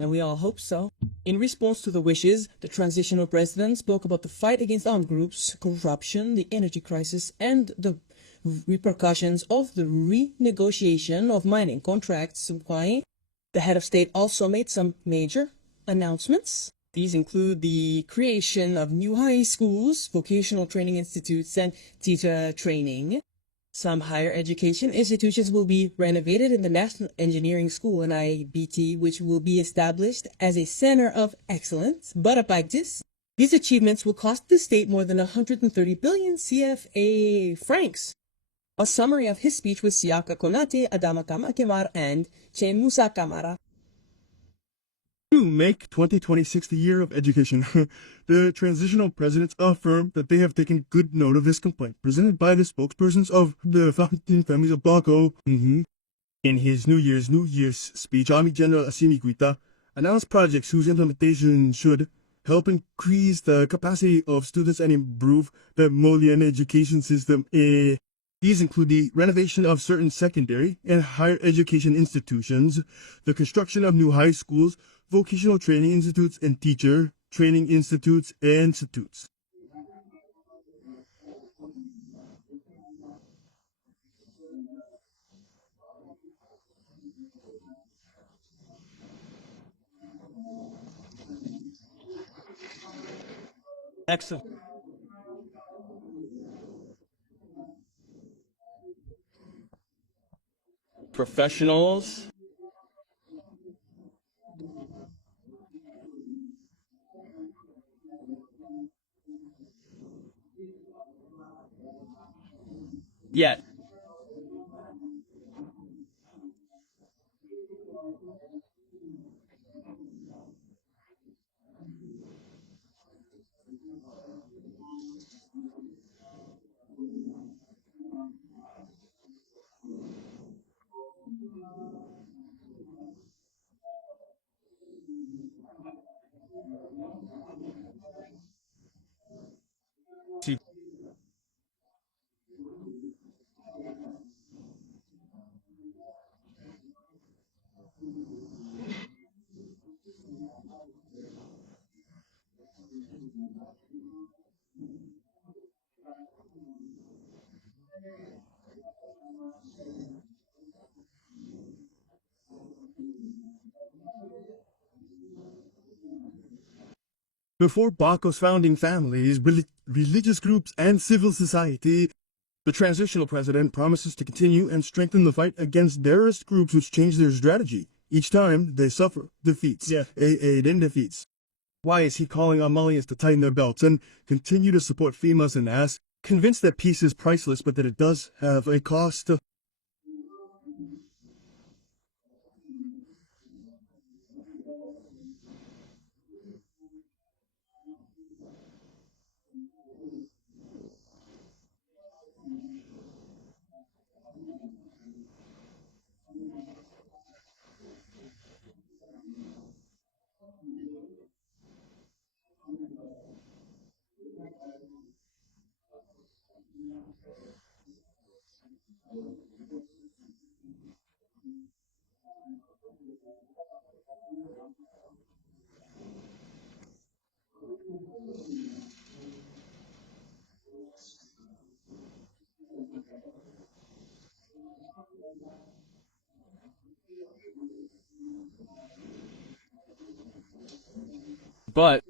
And we all hope so. In response to the wishes, the transitional president spoke about the fight against armed groups, corruption, the energy crisis, and the repercussions of the renegotiation of mining contracts. Why? The head of state also made some major announcements. These include the creation of new high schools, vocational training institutes, and teacher training. Some higher education institutions will be renovated in the National Engineering School in IBT, which will be established as a center of excellence. But above this, these achievements will cost the state more than 130 billion CFA francs. A summary of his speech was Siaka Konate, Adama Kamakimar, and Chemusa Kamara. To make 2026 the year of education, the transitional presidents affirmed that they have taken good note of this complaint, presented by the spokespersons of the founding families of Bako. In his New Year's speech, Army General Asimi Guita announced projects whose implementation should help increase the capacity of students and improve the Malian education system. These include the renovation of certain secondary and higher education institutions, the construction of new high schools, vocational training institutes, and teacher training institutes. Excellent. Professionals. Yet. Before Bako's founding families, religious groups, and civil society, the transitional president promises to continue and strengthen the fight against terrorist groups which change their strategy each time they suffer defeats. Defeats. Why is he calling on Malians to tighten their belts and continue to support FEMA's and AS, convinced that peace is priceless but that it does have a cost? But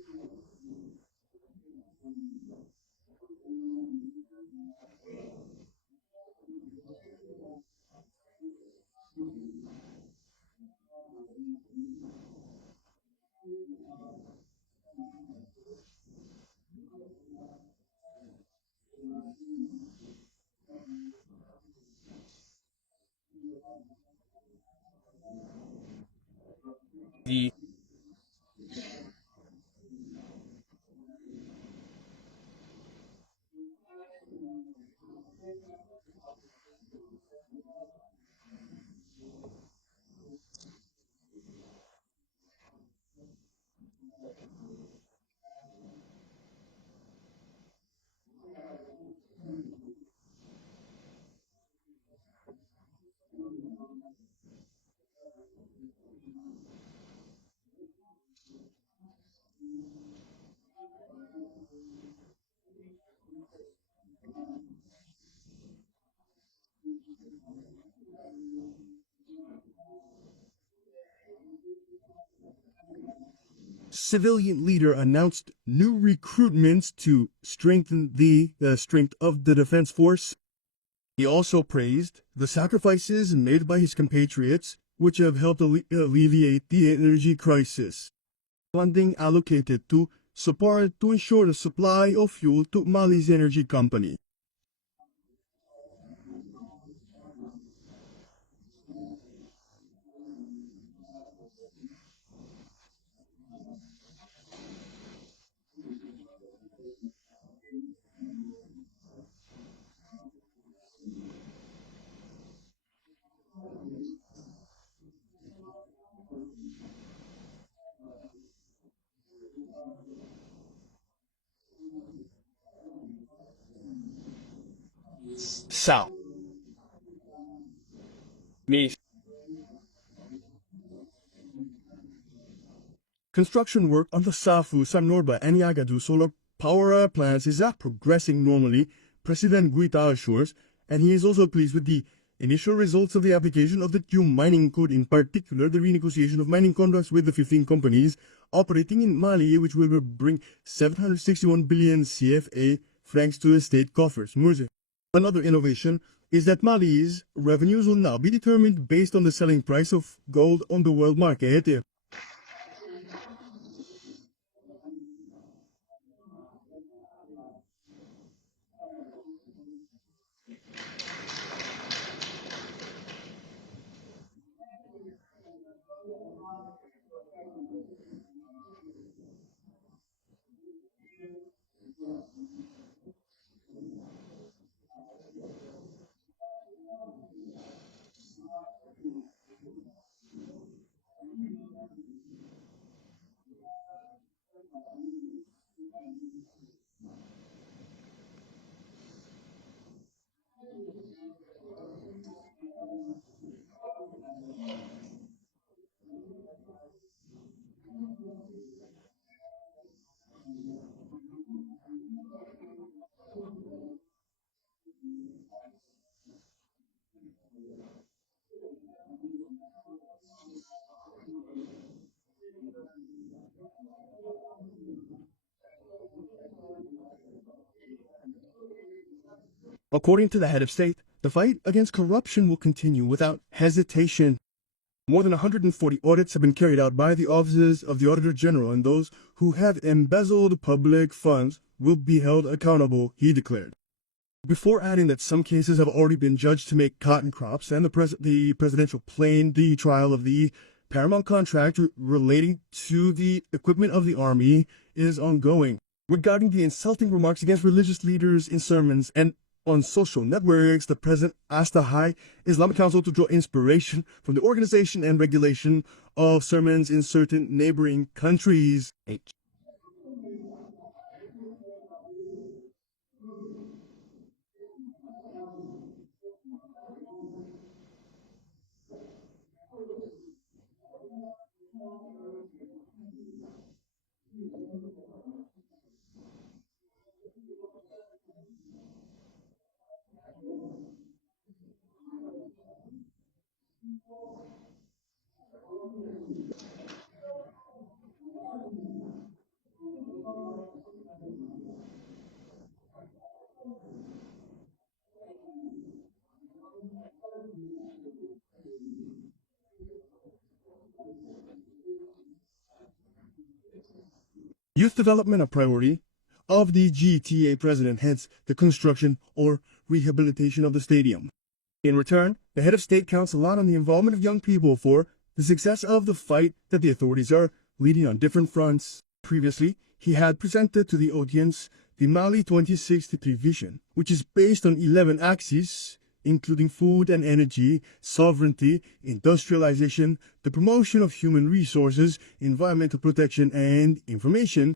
the civilian leader announced new recruitments to strengthen the strength of the defense force. He also praised the sacrifices made by his compatriots, which have helped alleviate the energy crisis. Funding allocated to support to ensure the supply of fuel to Mali's energy company. South. Me. Construction work on the Safu, Samnorba, and Yagadu solar power plants is not progressing normally, President Guita assures, and he is also pleased with the initial results of the application of the new mining code, in particular the renegotiation of mining contracts with the 15 companies operating in Mali, which will bring 761 billion CFA francs to the state coffers. Another innovation is that Mali's revenues will now be determined based on the selling price of gold on the world market. According to the head of state, the fight against corruption will continue without hesitation. More than 140 audits have been carried out by the offices of the Auditor General, and those who have embezzled public funds will be held accountable, he declared. Before adding that some cases have already been judged to make cotton crops, and the presidential plane, the trial of the paramount contract relating to the equipment of the army is ongoing. Regarding the insulting remarks against religious leaders in sermons and on social networks, the president asked the High Islamic Council to draw inspiration from the organization and regulation of sermons in certain neighboring countries. Youth development, a priority of the GTA president, hence the construction or rehabilitation of the stadium. In return, the head of state counts a lot on the involvement of young people for the success of the fight that the authorities are leading on different fronts. Previously, he had presented to the audience the Mali 2063 vision, which is based on 11 axes, including food and energy, sovereignty, industrialization, the promotion of human resources, environmental protection, and information.